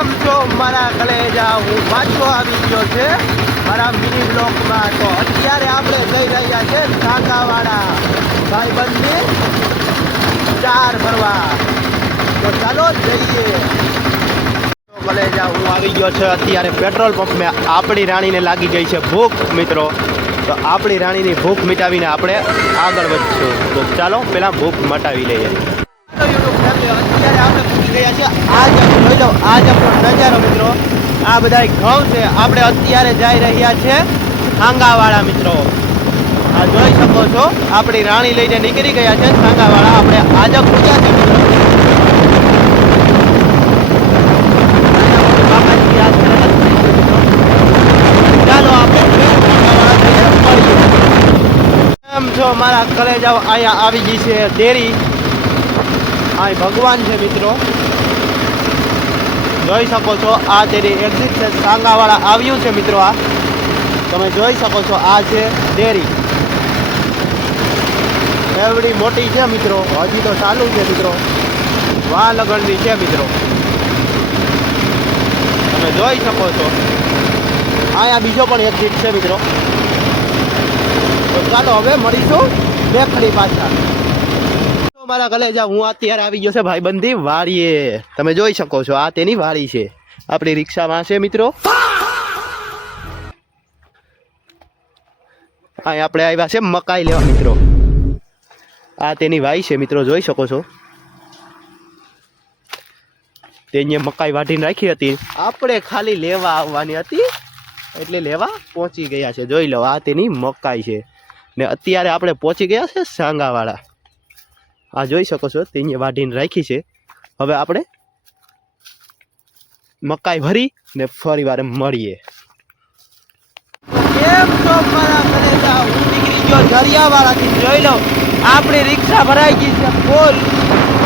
કેમ છો મારા કલેજા? હું પાછો આવી ગયો છે મારા મિની બ્લોકમાં. તો અત્યારે આપણે જઈ રહ્યા છે ટાંગાવાડા ભાઈબંધની ચાર ભરવા. તો ચાલો જઈએ. કલેજા હું આવી ગયો છે અત્યારે પેટ્રોલ પંપમાં. આપણી રાણીને લાગી ગઈ છે ભૂખ મિત્રો. તો આપણી રાણીની ભૂખ મિટાવીને આપણે આગળ વધશું. તો ચાલો પહેલાં ભૂખ મટાવી લઈએ. અત્યારે આપણે પૂછી ગયા છે આજ જોઈ લો, આજ આપણો નજારો મિત્રો. આ બધા ઘઉં છે. આપણે અત્યારે જઈ રહ્યા છે ટાંગાવાડા મિત્રો. આ જોઈ શકો છો આપણી રાણી લઈને નીકળી ગયા છે ટાંગાવાડા. આપણે આજ પૂછ્યા છે મિત્રો. ચાલો આપણે એમ છો મારા કલેજાઓ. અહીંયા આવી ગઈ છે ડેરી. આ ભગવાન છે મિત્રો. જોઈ શકો છો આ ડેરી એક્ઝિટ છે. ટાંગાવાડા આવ્યું છે મિત્રો. આ તમે જોઈ શકો છો આ છે ડેરી. એવડી મોટી છે મિત્રો. હજી તો ચાલુ છે મિત્રો. વાહ લગનની છે મિત્રો. તમે જોઈ શકો છો અહીંયા બીજો પણ એક્ઝિટ છે મિત્રો. તો ચાલો હવે મળીશું દેખડી પાછા. મારા કલેજા હું અત્યારે આવી ગયો છે ભાઈબંધી વાડીએ. તમે જોઈ શકો છો આ તેની વાડી છે. આપણી રિક્ષામાં છે મિત્રો. અહીં આપણે આવ્યા છે મકાઈ લેવા મિત્રો. આ તેની વાઈ છે મિત્રો. જોઈ શકો છો તેને મકાઈ વાઢીને રાખી હતી. આપણે ખાલી લેવા આવવાની હતી એટલે લેવા પહોંચી ગયા છે. જોઈ લો આ તેની મકાઈ છે ને અત્યારે આપણે પહોંચી ગયા છે ટાંગાવાડા. આ જોઈ શકો છો તેને વાઢીને રાખી છે. હવે આપણે મકાઈ ભરી ને ફરી વાર મળીએ. કેમ છો મારા કલેજા? હું નીકળી ગયો જરિયાવાડાથી. જોઈ લો આપણી રિક્ષા ભરાઈ ગઈ છે ફૂલ.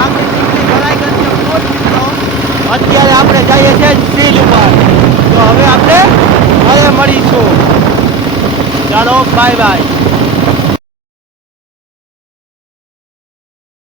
આપણી રિક્ષા ભરાઈ ગઈ છે ફૂલ મિત્રો. અત્યારે આપણે જઈએ છીએ સીલ ઉપર. તો હવે આપણે હવે મળીશું. ચાલો બાય બાય.